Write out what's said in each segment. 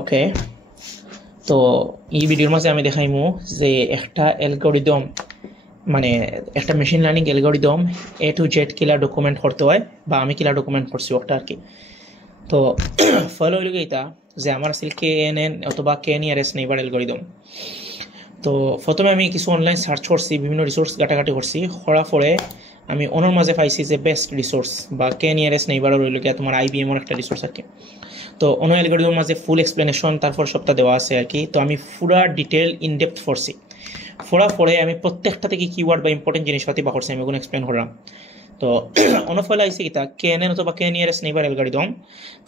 ওকে, তো এই ভিডিওর মাঝে আমি দেখাইমু যে একটা অ্যালগরিদম মানে একটা machine learning algorithm A to Z কিলা ডকুমেন্ট করতে হয় বা আমি কিলা ডকুমেন্ট করছি ওটা আর কি। তো ফলো হইল এটা যে আমার আসলে KNN অথবা KNRS নেইবার অ্যালগরিদম। তো প্রথমে আমি কিছু অনলাইন সার্চ করছি, বিভিন্ন রিসোর্স ঘাটাঘাটি করছি, করার পরে আমি ওনার মাঝে পাইছি যে বেস্ট রিসোর্স বা KNRS নেইবারও রইল গিয়া তোমার IBM-এর একটা রিসোর্স আর কি। তো অন্য অ্যালগরিদমের মাঝে ফুল এক্সপ্লেনেশন তারপর সবটা দেওয়া আছে আর কি। তো আমি পুরা ডিটেল ইনডেপথ পড়ছি, পড়ার পরে আমি প্রত্যেকটা থেকে কিওয়ার্ড বা ইম্পর্টেন্ট জিনিসপাতি বা করছি, আমি ওগুলো এক্সপ্লেন করলাম। তো অনফলে আইসি কিতা KNN অথবা KNRS নেইবার অ্যালগরিদম।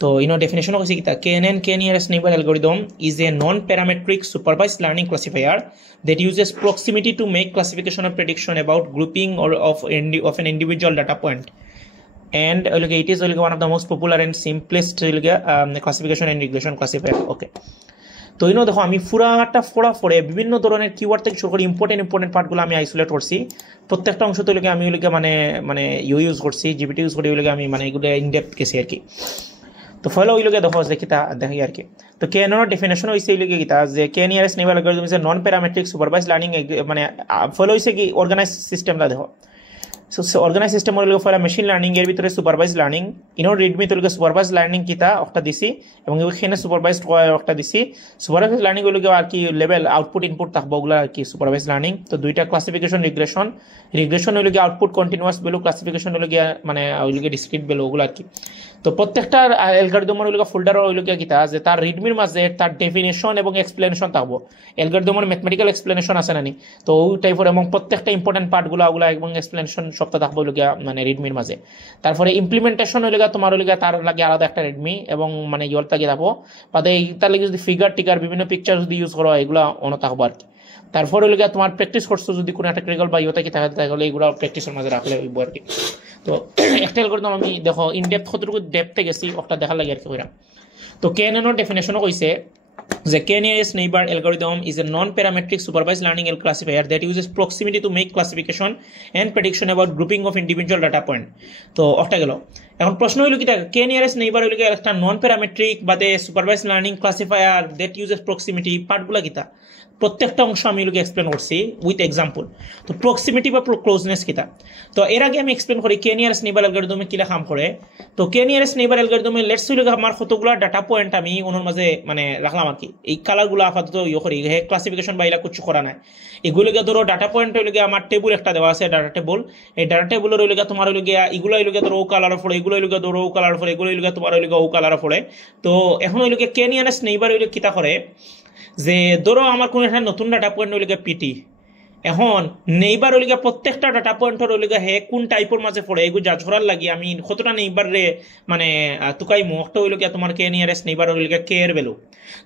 তো ইনো ডেফিনেশনও কইছে কিতা KNN KNRS neighbour algorithm is a non parametric supervised learning classifier that uses proximity to make classification or prediction about grouping or of an individual data point, and it is one of the most popular and simplest classification and regression classifier. Okay, তো দেখো আমি পুরাটা ফোড়া ফোড়ে বিভিন্ন ধরনের keyword থেকে শুরু করে ইম্পর্টেন্ট পার্টগুলো আমি আইসোলেট করছি। প্রত্যেকটা অংশ তো আমি মানে মানে ইউজ করছি, জিপিটি ইউজ করে আমি মানে এগুলো ইনডেপথ গেছি আর কি। তো ফলো ওইলগে দেখো দেখি দেখি আর কি। তো KNN ডেফিনেশন হয়েছে এইলগে কিতা যে KNRS neighbour algorithm is a non parametric supervise learning, মানে ফলো হয়েছে কি অর্গানাইজ সিস্টেমটা দেখো। সো অর্গানাইজ সিস্টেম হল ফলে মেশিন লার্নিং এর ভিতরে সুপারভাইজ লার্নিং ইনো রিডমি তোলকে সুপারভাইজ লার্নিং কিতা একটা দিছি এবং এখানে সুপারভাইজ একটা দিছি। সুপারভাইজ লার্নিং হইল আর কি লেভেল আউটপুট ইনপুট থাকবো ওগুলা আর কি সুপারভাইজ লার্নিং। তো দুইটা ক্লাসিফিকেশন রিগ্রেশন হইল গিয়ে আউটপুট কন্টিনিউয়াস ভ্যালু, ক্লাসিফিকেশন হইল গিয়ে মানে হইল গিয়ে ডিসক্রিট ভ্যালু ওগুলো আর কি। তো প্রত্যেকটা অ্যালগরিদমের হইল ফোল্ডার হইল গিয়ে কিতা যে তার রিডমির মাঝে তার ডেফিনেশন এবং এক্সপ্লেনেশন থাকবো। অ্যালগরিদমের ম্যাথমেটিক্যাল এক্সপ্লেনেশন আছে নানি, তো ওই টাইপের এবং প্রত্যেকটা ইম্পর্টেন্ট পার্টগুলো ওগুলা এবং এক্সপ্লেনেশন সবটা থাকবো হইল গিয়া মানে রিডমির মাঝে। তারপরে ইমপ্লিমেন্টেশন হইল গিয়া তোমার হইল গিয়া তার লাগে আলাদা একটা রিডমি এবং মানে ইয়র তাকে থাকবো বাদে তার লাগে যদি ফিগার টিকার বিভিন্ন পিকচার যদি ইউজ করো এগুলো অন্য থাকবো আর কি। তারপর হইল গিয়া তোমার প্র্যাকটিস করছো যদি কোনো একটা ক্রিটিক্যাল বা ইয়ে থাকে তাহলে এগুলো প্র্যাকটিসের মাঝে রাখলে হইব আর কি। তো একটা অ্যালগরিদম আমি দেখো ইনডেপথ কতটুকু ডেপথে গেছি ওটা দেখা লাগে আর কি কইরা। তো KNN ডেফিনেশনও কইছে যে KNRS neighbor algorithm is a non-parametric supervised learning classifier that uses proximity to make classification and prediction about grouping of individual data point. তো ওটা গেল। এখন প্রশ্ন হইল কি KNRS neighbor হইল কি একটা নন প্যারামেট্রিক বাদে supervised learning classifier that uses proximity পার্টগুলা কিতা প্রত্যেকটা অংশ আমি লোকে এক্সপ্লেন করছি উইথ এক্সাম্পল। তো প্রক্সিমিটি বা ক্লোজনেস কিতা, তো এর আগে আমি এক্সপ্লেন করি KNRS নেইবার অ্যালগরিদমে কিলা কাম করে। তো KNRS নেইবার অ্যালগরিদমে লেটস হইল আমার কতগুলা ডাটা পয়েন্ট আমি ওনার মাঝে মানে রাখলাম আর কি। এই কালারগুলো আপাতত ইয়ে করি, হে ক্লাসিফিকেশন বা এলা কিছু করা নাই। এগুলোকে ধরো ডাটা পয়েন্ট হইল গিয়ে আমার টেবুল একটা দেওয়া আছে ডাটা টেবুল। এই ডাটা টেবুলের হইল গিয়ে তোমার হইল গিয়া এগুলো হইল গিয়ে ধরো ও কালার পড়ে, এগুলো হইল গিয়ে ধরো ও কালার পড়ে, এগুলো হইল গিয়ে তোমার হইল গিয়ে ও কালার পড়ে। তো এখন হইল গিয়ে KNRS নেইবার হইল কিতা করে যে ধরো আমার কোনো একটা নতুন ডাটা পয়েন্ট হইল গিয়ে পিটি, এখন নেইবার হইল গিয়া প্রত্যেকটা ডাটা পয়েন্টর হইল গিয়া হে কোন টাইপের মাঝে পড়ে এগুলো জাজ করার লাগি আমি কতটা নেইবার রে মানে তুকাই মুখটা হইল গিয়া তোমার KNRS নেইবার হইল গিয়া কে এর ভ্যালু।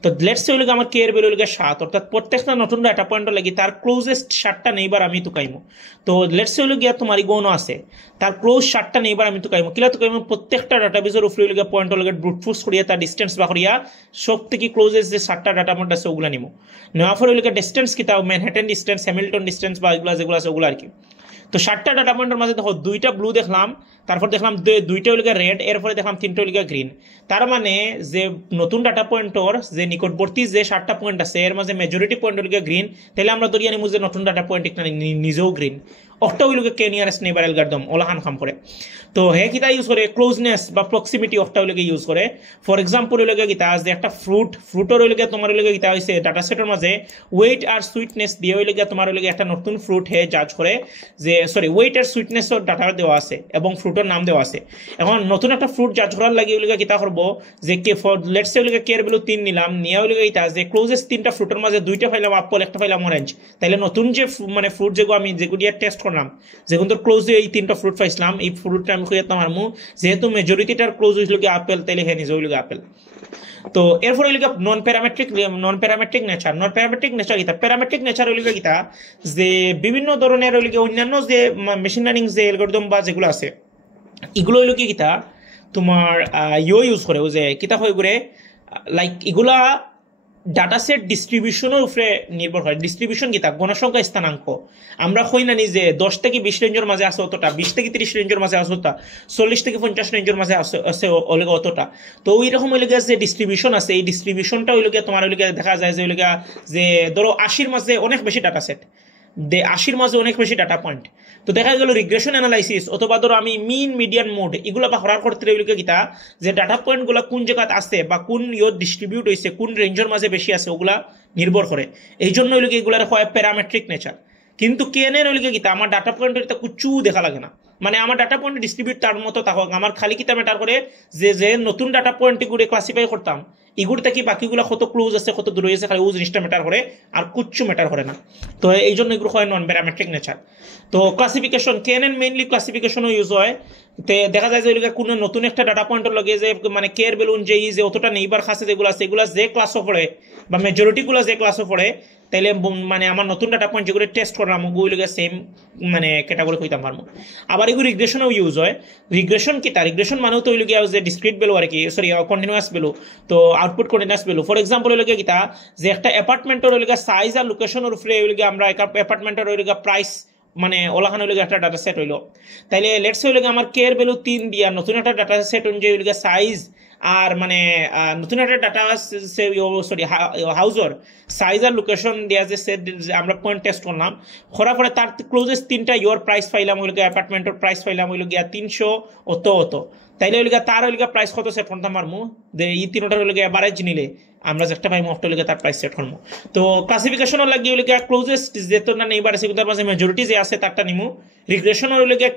তো লেটস হইল গিয়া আমার কে এর ভ্যালু হইল গিয়া 7, অর্থাৎ প্রত্যেকটা নতুন ডাটা পয়েন্টর লাগি তার ক্লোজেস্ট 7টা নেইবার আমি তুকাইমু। তো লেটস হইল গিয়া তোমার ইগোনো আছে তার ক্লোজ 7টা নেইবার আমি তুকাইমু কিলা তুকাইমু প্রত্যেকটা ডাটাবেসের উপরে হইল গিয়া পয়েন্ট হইল গিয়া ব্রুট ফোর্স করিয়া তার ডিসটেন্স বা করিয়া সব থেকে ক্লোজেস্ট যে 7টা ডাটা পয়েন্ট আছে ওগুলা নিমু। নেওয়ার পর হইল গিয়া ডিসটেন্স কিতা ম্যানহাটন ডিসটেন্স, হ্যামিল্টন ডিসটেন্স বা এগুলা যেগুলো আছে ওগুলো আর কি। তো 7টা ডাটা পয়েন্টের মাঝে দেখো 2টা ব্লু দেখলাম, তারপর দেখলাম 2টা হইল গিয়া রেড, এরপরে দেখলাম 3টা হইল গিয়া গ্রিন। তার মানে যে নতুন ডাটা পয়েন্টর যে নিকটবর্তী যে 7টা পয়েন্ট আছে এর মাঝে মেজরিটি পয়েন্ট হইল গিয়া গ্রিন, তাহলে আমরা ধরিয়া নিমু যে নতুন ডাটা পয়েন্ট একটা নিজেও গ্রিন। ওটা হইল গিয়া KNRS নেইবার অ্যালগরিদম ওলাহান কাম করে। তো হে কিতা ইউজ করে ক্লোজনেস বা প্রক্সিমিটি ওটা হইল গিয়া ইউজ করে। ফর এক্সাম্পল হইল গিয়া কিতা যে একটা ফ্রুটর হইল গিয়া তোমার হইল গিয়া কিতা হইছে ডাটা সেটের মাঝে ওয়েট আর সুইটনেস দিয়ে হইল গিয়া তোমার হইল গিয়া একটা নতুন ফ্রুট হে জাজ করে যে ওয়েট আর সুইটনেসের ডাটা দেওয়া আছে এবং ফ্রুটের নাম দেওয়া আছে। এখন নতুন একটা ফ্রুট জাজ করার লাগে হইল গিয়া কিতা করবো যে কে লেটস হইল গিয়া কের ভ্যালু 3 নিলাম, নিয়া হইল গিয়া কিতা যে ক্লোজেস্ট 3টা ফ্রুটের মাঝে 2টা পাইলাম আপেল, একটা পাইলাম অরেঞ্জ। তাইলে নতুন যে মানে ফ্রুট যেগুলো আমি যেগুলো টেস্ট করলাম যেগুলো তোর ক্লোজ এই 3টা ফ্রুট পাইছিলাম এই ফ্রুটটা আমি খুঁজে মারমু যেহেতু মেজরিটিটার ক্লোজ হইল গিয়া আপেল, তাইলে হে নিজে হইল গিয়া আপেল। তো এরপর হইল গিয়া নন প্যারামেট্রিক নেচার কিতা প্যারামেট্রিক নেচার হইল গিয়া কিতা যে বিভিন্ন ধরনের হইল গিয়া অন্যান্য যে মেশিন লার্নিং যে অ্যালগরিদম বা যেগুলো আছে এগুলো হইল কি কিতা তোমার ইউজ করে যে কিতা হয় করে লাইক এগুলা ডাটা সেট ডিস্ট্রিবিউশনের উপরে নির্ভর হয়। ডিস্ট্রিবিউশন কি তা গণসংখ্যা স্থানাঙ্ক, আমরা কই না যে 10 থেকে 20 রেঞ্জের মাঝে আছে অতটা, 20 থেকে 30 রেঞ্জের মাঝে আছে অতটা, 40 থেকে 50 রেঞ্জের মাঝে আছে অতটা। তো ওই রকম হইলে যে ডিস্ট্রিবিউশন আছে, এই ডিস্ট্রিবিউশনটা হইলে তোমার হইলে দেখা যায় যে যে ধরো 80-র মাঝে অনেক বেশি ডাটা সেট, 80-র মাঝে অনেক বেশি ডাটা পয়েন্ট। তো দেখা গেল রিগ্রেশন অ্যানালাইসিস অথবা ধরো আমি মিন মিডিয়ান মোড এগুলো বা হরার করতে হইলে কিতা যে ডাটা পয়েন্ট গুলা কোন জায়গায় আছে বা কোন ডিস্ট্রিবিউট হয়েছে, কোন রেঞ্জের মাঝে বেশি আছে ওগুলা নির্ভর করে। এই জন্য হইলে এগুলার হয় প্যারামেট্রিক নেচার। কিন্তু কেএনএন হইলে কিতা আমার ডাটা পয়েন্টের কুচু দেখা লাগে না, মানে আমার ডাটা পয়েন্ট ডিস্ট্রিবিউট তার মতো থাকুক, আমার খালি কিতা ম্যাটার করে যে নতুন ডাটা পয়েন্ট এগুলো ক্লাসিফাই করতাম এগুলো থেকে বাকিগুলো কত ক্লোজ আছে কত দূরে আছে খালি ওই জিনিসটা ম্যাটার করে, আর কুচ্ছু ম্যাটার করে না। তো এই জন্য এগুলো হয় নন প্যারামেট্রিক নেচার। তো ক্লাসিফিকেশন কেএনএন মেইনলি ক্লাসিফিকেশনও ইউজ হয়। তে দেখা যায় যে কোনো নতুন একটা ডাটা পয়েন্টের লগে যে মানে কেয়ার বেলুন যে অতটা নেইবার খাসে যেগুলো আছে এগুলো যে ক্লাসও পড়ে বা মেজরিটিগুলো যে ক্লাসও পড়ে, তাইলে মানে আমার নতুন ডাটা পয়েন্ট যেগুলো টেস্ট করলাম ওগুলো সেম মানে ক্যাটাগরি হইতাম পারবো। আবার এগুলো রিগ্রেশনও ইউজ হয়। রিগ্রেশন কি তা রিগ্রেশন মানেও তো হইল গিয়া যে ডিসক্রিট ভ্যালু আর কি, সরি কন্টিনিউয়াস ভ্যালু, তো output continuous value. For example হইল গিয়া কিতা যে একটা অ্যাপার্টমেন্টের হইল গিয়া সাইজ আর লোকেশনের উপরে হইল গিয়া আমরা অ্যাপার্টমেন্টের হইল গিয়া প্রাইস মানে ওলাখান হইল গিয়া একটা ডাটা সেট হইলো, তাইলে লেটস হইল গিয়া আমার কেয়ার ভ্যালু 3 দিয়া নতুন একটা ডাটা সেট অনুযায়ী হইল গিয়া সাইজ আর মানে নতুন একটা ডাটা সরি হাউজর সাইজ আর লোকেশন দেওয়া যে সেট আমরা পয়েন্ট টেস্ট করলাম করার পরে তার ক্লোজেস্ট 3টা ইয়োর প্রাইস পাইলাম হইল গিয়া অ্যাপার্টমেন্টের প্রাইস পাইলাম হইল গিয়া 300 অত, তাইলে হইল গিয়া তার হইল গিয়া প্রাইস কত সেট করতাম পারমু যে এই তিনটার হইল গিয়া এভারেজ নিলে আমরা যেটা পাইমু অফটা হইল গিয়া তার প্রাইস সেট করবো। তো ক্লাসিফিকেশনের লাগি হইল গিয়া ক্লোজেস্ট যেটা না নেইবার আছে কিন্তু তার মাঝে মেজরিটি যে আছে তারটা নিমু। রিগ্রেশন হইল গিয়া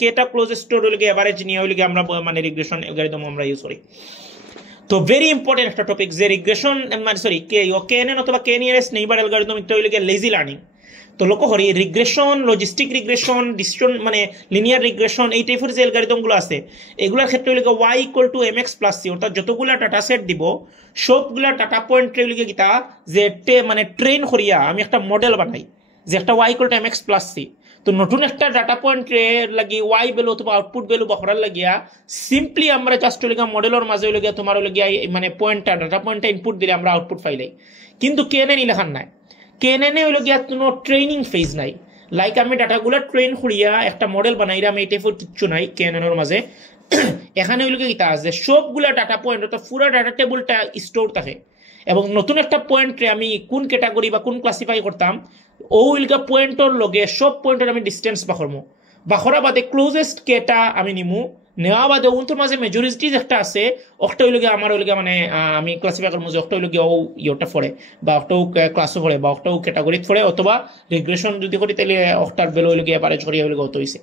কেটা ক্লোজেস্ট হইল গিয়া এভারেজ নিয়ে হইল গিয়া আমরা মানে রিগ্রেশন অ্যালগরিদম আমরা ইউজ করি। তো ভেরি ইম্পর্টেন্ট একটা টপিক যে রিগ্রেশন মানে সরি কেএনএন অথবা কেএনএস নেইবার অ্যালগরিদম এটা হইল গিয়া লেজি লার্নিং। তো লক্ষ্য করি রিগ্রেশন, লজিস্টিক রিগ্রেশন, ডিসিশন মানে লিনিয়ার রিগ্রেশন এই টাইপের যে অ্যালগরিদমগুলো আছে এগুলোর ক্ষেত্রে হইল y = mx + c, অর্থাৎ যতগুলা ডাটা সেট দিব সবগুলা ডাটা পয়েন্ট হইল গিয়া যে মানে ট্রেন করিয়া আমি একটা মডেল বানাই যে একটা y = mx + c। তো নতুন একটা ডাটা পয়েন্ট লাগি ওয়াই ভ্যালু অথবা আউটপুট ভ্যালু বহরার লাগিয়া সিম্পলি আমরা জাস্ট হইল গিয়া মডেলের মাঝে হইল গিয়া তোমার হইল গিয়া মানে পয়েন্টটা ডাটা পয়েন্টটা ইনপুট দিলে আমরা আউটপুট পাইলাই। কিন্তু কেএনএন ইলেখান নাই, কেএনএনে হইল গিয়া কোনো ট্রেনিং ফেজ নাই, লাইক আমি ডাটাগুলো ট্রেন করিয়া একটা মডেল বানাইলাম এই টাইপের কিচ্ছু নাই কেএনএনের মাঝে। এখানে হইল গিয়া আছে সবগুলা ডাটা পয়েন্ট অর্থাৎ পুরো ডাটা টেবিলটা স্টোর থাকে এবং নতুন একটা পয়েন্টে আমি কোন ক্যাটাগরি বা কোন ক্লাসিফাই করতাম ও উইলকা পয়েন্টর লগে সব পয়েন্টের আমি ডিস্টেন্স বাখরমু, বাখরা বাদে ক্লোজেস্ট কেটা আমি নিমু, নেওয়া বাদে উনটোর মাঝে মেজরিটি একটা আছে অক্টা হইল গিয়া আমার হইল গিয়া মানে আমি ক্লাসিফাই করবো যে অক্টা হইল গিয়া ও ইয়োটা পড়ে বা অক্টাও ক্লাসও পড়ে বা অক্টাও ক্যাটাগরিত পড়ে, অথবা রিগ্রেশন যদি করি তাহলে অক্টার ভ্যালু হইল গিয়া এভারেজ করিয়া হইল গত হয়েছে।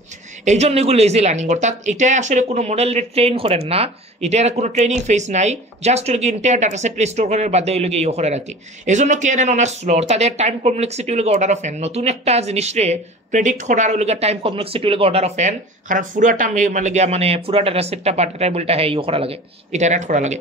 এই জন্য এগুলো লেজি লার্নিং, অর্থাৎ এটা আসলে কোনো মডেল ট্রেন করেন না, এটার কোনো ট্রেনিং ফেজ নাই, জাস্ট হইল গিয়ে ইন্টায়ার ডাটা সেট স্টোর করার বাদে হইল গিয়ে ইয়ে করে রাখি। এই জন্য কেএনএন অনেক স্লো, তাদের টাইম কমপ্লেক্সিটি হইল অর্ডার অফ এন, নতুন একটা জিনিসরে প্রেডিক্ট করার হইল গিয়া টাইম কমপ্লেক্সিটি হইল অর্ডার অফ এন, কারণ পুরাটা মানে গিয়া মানে পুরা ডাটা সেটটা বা ডাটা টেবিলটা হ্যাঁ ইয়ে করা লাগে, ইটারেট করা লাগে।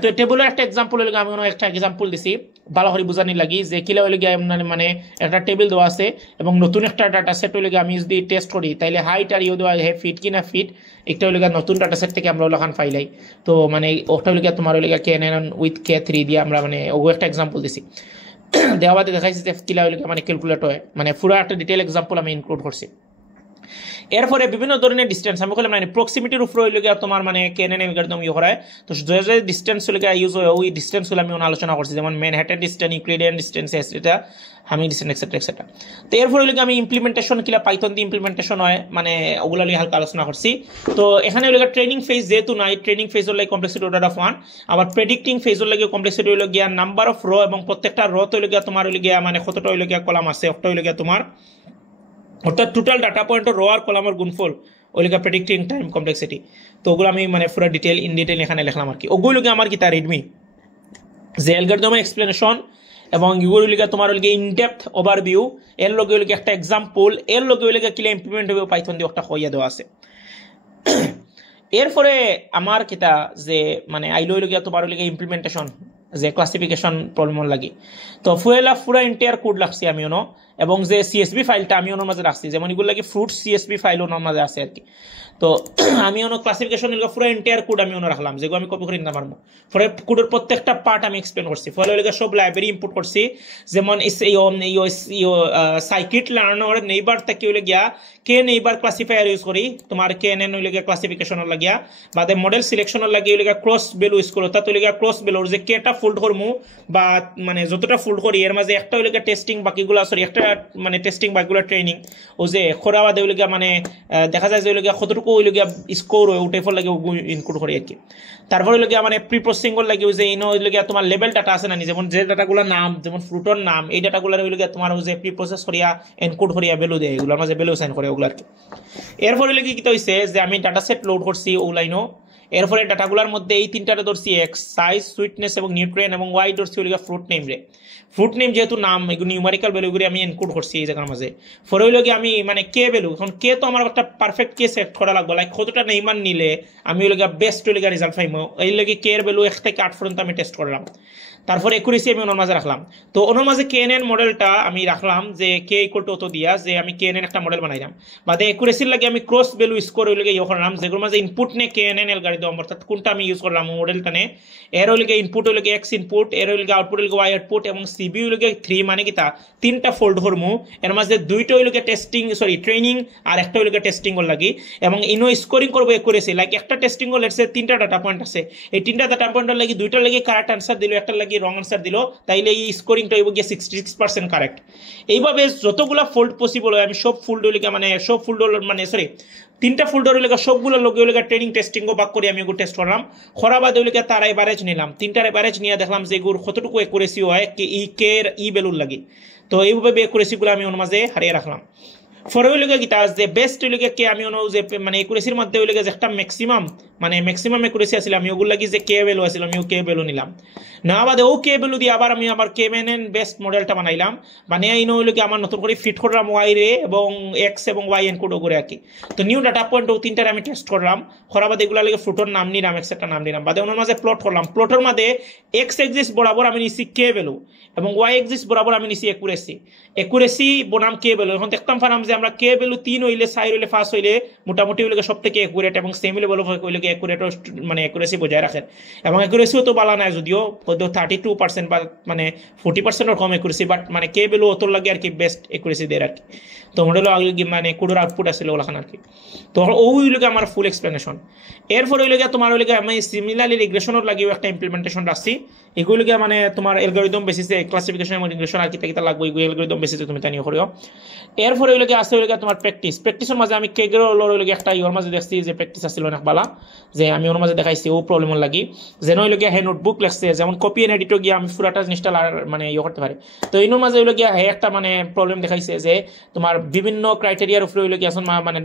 তো টেবিলের একটা এক্সাম্পল হইল আমি একটা এক্সাম্পল দিছি ভালো করে বুঝানি লাগি যে কিলা হইল গিয়া মানে একটা টেবিল দেওয়া আছে এবং নতুন একটা ডাটা সেট হইল গিয়া আমি যদি টেস্ট করি তাইলে হাইট আর ইউ দেওয়া ফিট কিনা ফিট, একটা হইল গিয়া নতুন ডাটা সেট থেকে আমরা ওখান ফাইলাই। তো মানে ওটা হইল গিয়া তোমার হইল গিয়া কেএনএন উইথ K3 দিয়ে আমরা মানে ও একটা এক্সাম্পল দিছি। দেওয়া বাদে দেখাইছি যে কিলা হইল গিয়া মানে ক্যালকুলেট হয়, মানে পুরো একটা ডিটেল এক্সাম্পল আমি ইনক্লুড করছি। এরপরে বিভিন্ন ধরনের ডিস্টেন্স আমি বললাম মানে প্রক্সিমিটির উপরে হইল গিয়া তোমার মানে কেএনএন অ্যালগরিদম ইউজ করা হয়। তো যে ডিস্টেন্স হইল গিয়া ইউজ হয় ওই ডিস্টেন্সগুলো আমি আলোচনা করছি, যেমন ম্যানহাটন ডিস্টেন্স, ইউক্লিডিয়ান ডিস্টেন্স, এটা হামিং ডিস্টেন্স এক্সেট্রা এক্সেট্রা। তো এরপর হইল গিয়া আমি ইমপ্লিমেন্টেশন কিলা পাইথন দিয়ে ইমপ্লিমেন্টেশন হয় মানে ওগুলো নিয়ে হালকা আলোচনা করছি। তো এখানে হইল গিয়া ট্রেনিং ফেজ যেহেতু নাই, ট্রেনিং ফেজ হল কমপ্লেক্সিটি অর্ডার অফ 1, আবার প্রেডিক্টিং ফেজ হল গিয়া কমপ্লেক্সিটি হইল গিয়া নাম্বার অফ রো এবং প্রত্যেকটা রো তো হইল গিয়া তোমার হইল গিয়া মানে কতটা হইল গিয়া কলাম আছে একটা হইল গিয়া তোমার, অর্থাৎ টোটাল ডাটা পয়েন্টের রো আর কলামের গুণফল ওইগুলো প্রেডিক্টিং টাইম কমপ্লেক্সিটি। তো ওগুলো আমি মানে পুরো ডিটেল ইন ডিটেল এখানে লিখলাম আর কি। ওগুলো আমার কি তার রিডমি যে অ্যালগরিদম এক্সপ্লেনেশন এবং এগুলো তোমার হইল গিয়ে ইনডেপথ ওভারভিউ, এর লগে হইল গিয়ে একটা এক্সাম্পল, এর লগে হইল গিয়ে কিলা ইমপ্লিমেন্ট হবে পাইথন দিয়ে একটা হইয়া দেওয়া আছে। এরপরে আমার কিতা যে মানে আইলো হইল গিয়া তোমার হইল গিয়ে ইমপ্লিমেন্টেশন যে ক্লাসিফিকেশন প্রবলেম লাগি। তো পুরা ইন্টায়ার কোড লাগছি আমি এবং যে সিএসবি ফাইলটা আমি ওনার মাঝে রাখছি, যেমন এগুলো লাগে ফ্রুট সিএসবি ফাইল ওনার মাঝে আছে আর কি। তো আমি ওনার ক্লাসিফিকেশন পুরো এন্টায়ার কোড আমি ওনার রাখলাম, যেগুলো আমি কপি করে নিতে পারবো। পরে কোডের প্রত্যেকটা পার্ট আমি এক্সপ্লেন করছি, ফলে সব লাইব্রেরি ইনপুট করছি, যেমন সাইকিট লার্নার নেইবার থেকে হইলে গিয়া কে নেইবার ক্লাসিফায়ার ইউজ করি, তোমার কে এন হইলে গিয়া ক্লাসিফিকেশনের লাগিয়া বাদে মডেল সিলেকশনের লাগিয়ে হইলে ক্রস ভ্যালু ইউজ করো, তাতে হইলে ক্রস ভ্যালুর যে কেটা ফোল্ড করমু বা মানে যতটা ফোল্ড করি এর মাঝে একটা হইলে টেস্টিং বাকিগুলো সরি একটা মানে টেস্টিং বাকিগুলো ট্রেনিং, ও যে খোরা বাদে হইলে মানে দেখা যায় যে হইলে কতটুকু হইলে স্কোর হয়ে উঠে ফল লাগে ইনক্লুড করি আর কি। তারপর হইলে মানে প্রি প্রসেসিং এর লাগে যে ইনো হইলে তোমার লেভেল ডাটা আছে না, যেমন যে ডাটাগুলোর নাম যেমন ফ্রুটর নাম, এই ডাটাগুলোর হইলে তোমার যে প্রি প্রসেস করিয়া এনকোড করিয়া ভ্যালু দেয়, এগুলোর মাঝে ভ্যালু সাইন করে ওগুলো আর কি। এরপর হইলে কি হইছে যে আমি ডাটা সেট লোড করছি অনলাইনও, এরপরে ডাটাগুলোর মধ্যে এই তিনটাটা ধরছি এক্স সাইজ সুইটনেস এবং নিউট্রিয়েন্ট, এবং ওয়াই ধরছি হইলে ফ্রুট নেম রে। ফ্রুট নেম যেহেতু নাম এগুলো নিউমারিক্যাল ভ্যালুগুলি আমি এনকোড করছি এই জায়গার মাঝে। পরে হইল আমি মানে কে ভ্যালু, এখন কে তো আমার একটা পারফেক্ট কে সেট করা লাগবে, লাইক কতটা নেইমান নিলে আমি হইল বেস্ট হইলে রেজাল্ট পাইমো, এই লগে কে এর ভ্যালু 1 থেকে 8 পর্যন্ত আমি টেস্ট করলাম। তারপরে একুরেসি আমি ওনার মাঝে রাখলাম। তো ওনার মাঝে কেএনএন মডেলটা আমি রাখলাম যে কে ইকুয়াল টু অত দিয়া যে আমি কেএনএন একটা মডেল বানাইলাম, বাদে একুরেসির লাগে আমি ক্রস ভ্যালু স্কোর হইলে ইয়ে করলাম, যেগুলোর মাঝে ইনপুট নে কেএনএন অ্যালগরিদম অর্থাৎ কোনটা আমি ইউজ করলাম মডেলটা নে, এর হইলে ইনপুট হইলে এক্স ইনপুট, এর হইলে আউটপুট হইলে ওয়াই আউটপুট, এবং সিবি হইলে 3 মানে কি তা তিনটা ফোল্ড হরমু, এর মাঝে দুইটা হইলে টেস্টিং সরি ট্রেনিং আর একটা হইলে টেস্টিং এর লাগি, এবং ইনো স্কোরিং করবো একুরেসি, লাইক একটা টেস্টিং এর লেটস সে 3টা ডাটা পয়েন্ট আছে, এই 3টা ডাটা পয়েন্টের লাগি দুইটার লাগি কারেক্ট আনসার দিল, একটা লাগি রং আনসার দিল, তাইলে এই স্কোরিংটা হইব গিয়ে 66% কারেক্ট। এইভাবে যতগুলা ফোল্ড পসিবল হয় আমি সব ফোল্ড হইলে মানে সব ফোল্ড মানে সরি 3টা ফোল্ডার হইলে সবগুলো লোক হইলে ট্রেনিং টেস্টিং বাক করে আমি এগুলো টেস্ট করলাম। খরাবাদ হইলে তার এভারেজ নিলাম, 3টার এভারেজ নিয়ে দেখলাম যে এগুলো কতটুকু একুরেসি হয় কে এর ই ভ্যালুর লাগি। তো এইভাবে একুরেসিগুলো আমি ওর মাঝে হারিয়ে রাখলাম। ফরে হইলে গীতা যে বেস্ট হইলে কে আমি যে মানে একুরেসির মধ্যে হইলে যে একটা ম্যাক্সিমাম একুরেসি আছিল, আমি ওগুলো লাগি যে কে ভ্যালু আছিল আমি ও কে ভ্যালু নিলাম, নেওয়া বাদে ও কে ভ্যালু দিয়ে আমি আবার কে মেন বেস্ট মডেলটা বানাইলাম, বানিয়ে ইনো হইলে আমার নতুন করে ফিট করলাম ওয়াই রে এবং এক্স এবং ওয়াই এনকোড করে আর কি। তো নিউ ডাটা পয়েন্ট ও 3টার আমি টেস্ট করলাম, খরা বাদে এগুলো লাগে ফ্রুটোর নাম নিলাম, এক্স একটা নাম নিলাম, বাদে ওনার মাঝে প্লট করলাম, প্লটের মাঝে এক্স এক্সিস বরাবর আমি নিছি কে ভ্যালু এবং ওয়াই এক্সিস বরাবর আমি নিছি একুরেসি বনাম কে ভ্যালু। এখন দেখতাম পারাম যে আমরা কে ভ্যালু 3 হইলে 4 হইলে 5 হইলে মোটামুটি হইলে সব থেকে একুরেট এবং সেম হইলে বলো হইলে একুরেট মানে একুরেসি বজায় রাখেন, এবং একুরেসিও তো বালা নাই যদিও 32% বা মানে 40% কম একুরেসি, বাট মানে কে ভ্যালু অত লাগে আর কি বেস্ট একুরেসি দেয় আর কি। তো মডেল মানে কোডের আউটপুট আসলে ওলাখান আর কি। তো ওইগুলো আমার ফুল এক্সপ্লেনেশন। এরপর হইলে তোমার হইলে আমি সিমিলারলি রিগ্রেশনের লাগিও একটা ইমপ্লিমেন্টেশন রাখছি, এগুলিকে মানে তোমার অ্যালগরিদম বেসিসে ক্লাসিফিকেশন এবং রিগ্রেশন আর কি লাগবে, এগুলো অ্যালগরিদম বেসিসে তুমি তাই নিয়ে করিও। এরপরে হইলে আছে হইলে তোমার প্র্যাকটিসের মাঝে আমি কেগের হইলে একটা ইওর মাঝে দেখছি যে প্র্যাকটিস আসছিল অনেক বালা, যে আমি ওর মাঝে দেখাইছি ও প্রবলেমের লাগি, যেন হইলে হে নোটবুক লেখছে যেমন কপি এন্ড এডিটও গিয়ে আমি পুরাটা জিনিসটা মানে ইয়ে করতে পারি। তো এইনোর মাঝে হইলে গিয়ে হে একটা মানে প্রবলেম দেখাইছে যে তোমার বিভিন্ন ক্রাইটেরিয়ার উপরে হইলে গিয়ে এখন মানে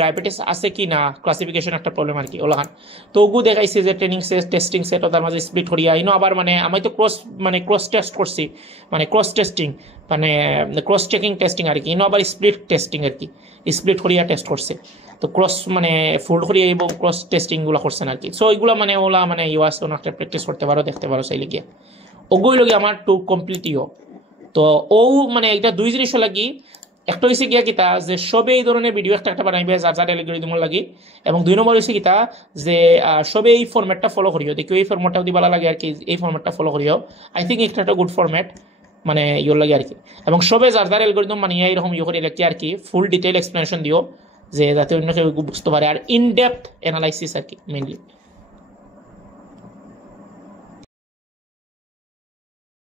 ডায়াবেটিস আছে কি না ক্লাসিফিকেশন একটা প্রবলেম আর কি ওলাখান। তো ওগু দেখাইছে যে ট্রেনিং সেট টেস্টিং সেট তার মাঝে স্প্লিট করিয়া ইনো আবার মানে আমি তো ক্রস টেস্ট করছি, মানে ক্রস টেস্টিং মানে ক্রস চেকিং টেস্টিং আর কি, ইনো আবার স্প্লিট টেস্টিং আর কি, স্প্লিট করিয়া টেস্ট করছে। তো ক্রস মানে ফোল্ড করিয়া এবং ক্রস টেস্টিংগুলো করছেন আর কি। সো এইগুলো মানে ওলা মানে ইউ আছে একটা প্র্যাকটিস করতে পারো দেখতে পারো চাইলে গিয়ে ওগুলো লগে আমার টু কমপ্লিট ইও। তো ও মানে এটা দুই জিনিস লাগি, একটা হয়েছে গিয়া কিতা যে সবে এই ধরনের ভিডিও একটা বানাইবে যার যার অ্যালগরিদম লাগি, এবং 2 নম্বর হয়েছে কিতা যে সবে এই ফরম্যাটটা ফলো করিও, দেখিও এই ফরম্যাটটা যদি ভালো লাগে আর কি, এই ফরম্যাটটা ফলো করিও, আই থিঙ্ক এটা একটা গুড ফরম্যাট মানে ইয়োর লাগে আর কি। এবং সবে যার যার অ্যালগরিদম মানিয়ে এরকম ইয়ে করে লেখি আর কি, ফুল ডিটেইল এক্সপ্লেনেশন দিও যে যাতে অন্য কেউ বুঝতে পারে, আর ইন ডেপথ অ্যানালাইসিস আর কি মেইনলি।